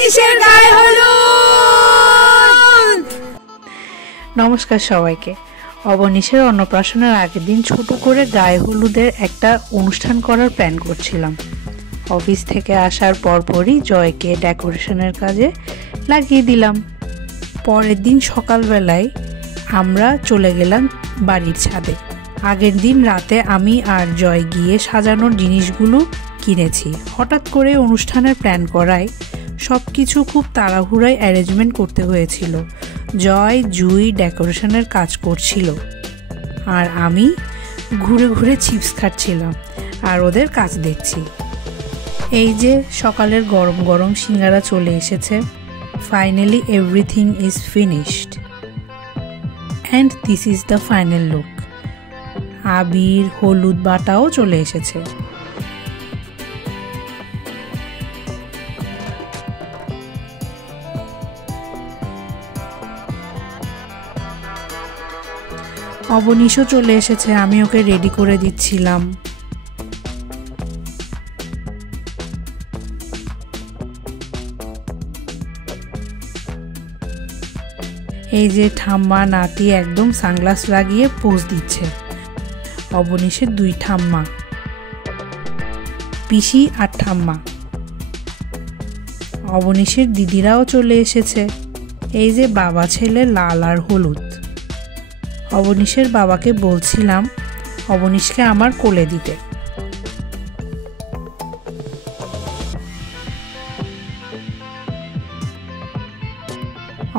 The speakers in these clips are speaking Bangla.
অবনীশের গায়ে হলুদ। নমস্কার সবাইকে। অবনীশের অন্নপ্রাশনের আগের দিন ছোট করে গায়ে হলুদের একটা অনুষ্ঠান করার প্ল্যান করছিলাম। অফিস থেকে আসার পরপরই জয়কে ডেকোরেশনের কাজে লাগিয়ে দিলাম। পরের দিন সকালবেলায় আমরা চলে গেলাম বাড়ির ছাদে। আগের দিন রাতে আমি আর জয় গিয়ে সাজানোর জিনিসগুলো কিনেছি। হঠাৎ করে অনুষ্ঠানের প্ল্যান করায় সব কিছু খুব তাড়াহুড়ায় অ্যারেঞ্জমেন্ট করতে হয়েছিল। জয় জুই ডেকোরেশনের কাজ করছিল আর আমি ঘুরে ঘুরে চিপস খাচ্ছিলাম আর ওদের কাজ দেখছি। এই যে সকালের গরম গরম সিঙ্গারা চলে এসেছে। Finally everything is finished and this is the final look. আবির হলুদ বাটাও চলে এসেছে। অবনীশও চলে এসেছে, আমি ওকে রেডি করে দিচ্ছিলাম। এই যে ঠাম্মা নাতি একদম সানগ্লাস লাগিয়ে পোজ দিচ্ছে। অবনীশের দুই ঠাম্মা, পিসি আর ঠাম্মা। অবনীশের দিদিরাও চলে এসেছে। এই যে বাবা ছেলে লাল আর হলুদ। অবনীশের বাবাকে বলছিলাম অবনীশকে আমার কোলে দিতে।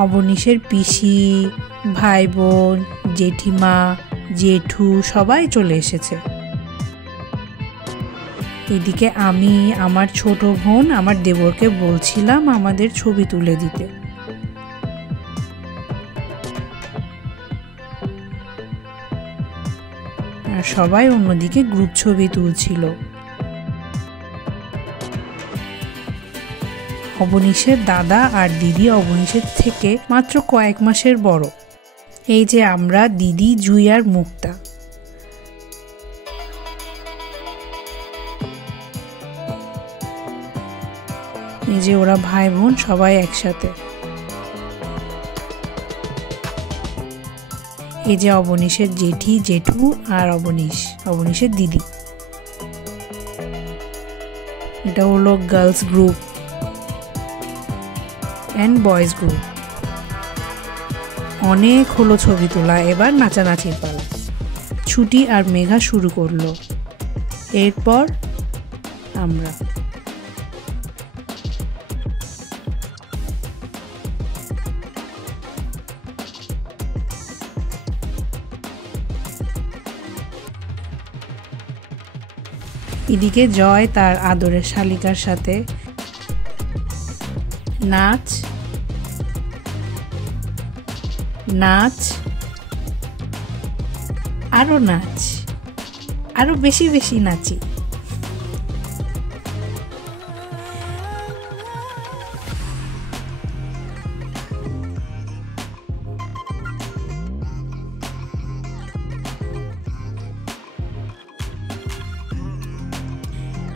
অবনীশের পিসি, ভাই বোন, জেঠিমা, জেঠু সবাই চলে এসেছে। এদিকে আমি আমার ছোট বোন আমার দেবরকে বলছিলাম আমাদের ছবি তুলে দিতে। আর সবাই অন্যদিকে গ্রুপ ছবি তুলছিল। অবনীশের দাদা আর দিদি অবনীশের থেকে মাত্র কয়েক মাসের বড়। এই যে আমরা দিদি, জুই আর মুক্তা। এই যে ওরা ভাই বোন সবাই একসাথে। এই যে অবনীশের জেঠি, জেঠু আর অবনীশের দিদি। এটা হলো girls group and boys group. অনেক হলো ছবি তোলা, এবার নাচানাচির পালা। ছুটি আর মেঘা শুরু করলো। এরপর আমরা। এদিকে জয় তার আদরের শালিকার সাথে নাচ নাচ আরো নাচ, আরো বেশি বেশি নাচি।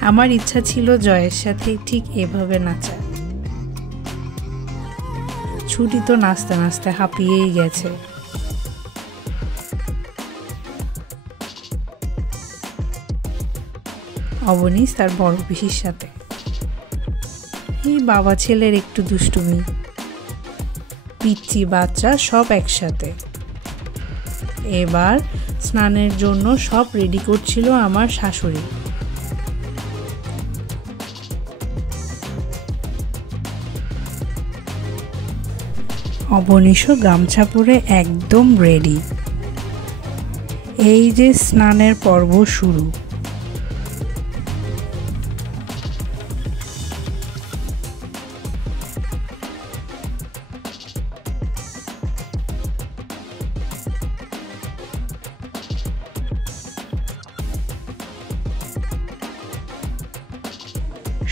আমার ইচ্ছা ছিল জয়ের সাথে ঠিক এভাবে নাচা। ছুটি তো নাচতে নাচতে হাঁপিয়েই গেছে। অবনীশ তার বড় পিসির সাথে। এই বাবা ছেলের একটু দুষ্টুমি, পিচ্চি বাচ্চা সব একসাথে। এবার স্নানের জন্য সব রেডি করছিল আমার শাশুড়ি। অবনীশও গামছা পরে একদম রেডি। এই যে স্নানের পর্ব শুরু।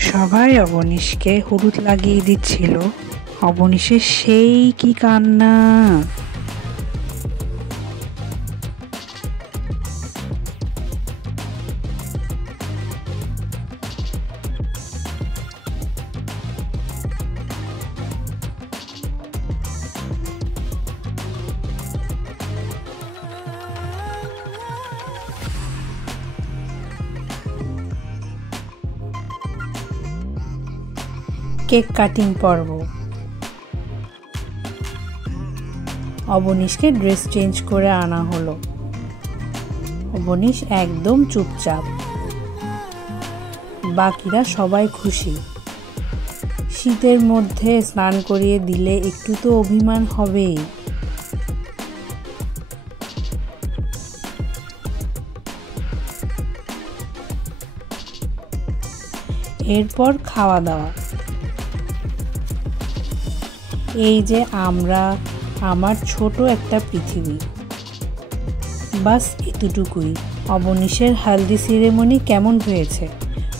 সবাই অবনীশকে হলুদ লাগিয়ে দিচ্ছিল। অবনীশের সেই কি কান্না। কেক কাটিং পর্ব। অবনীশকে ড্রেস চেঞ্জ করে আনা হলো। অবনীশ একদম চুপচাপ, বাকিরা সবাই খুশি। শীতের মধ্যে স্নান করিয়ে দিলে একটু তো অভিমান হবেই। এরপর খাওয়া দাওয়া। এই যে আমরা, আমার ছোট একটা পৃথিবী, বাস এতটুকুই। অবনীশের হালদি সেরেমনি কেমন হয়েছে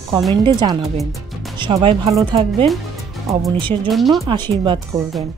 কমেন্টে জানাবেন। সবাই ভালো থাকবেন, অবনীশের জন্য আশীর্বাদ করবেন।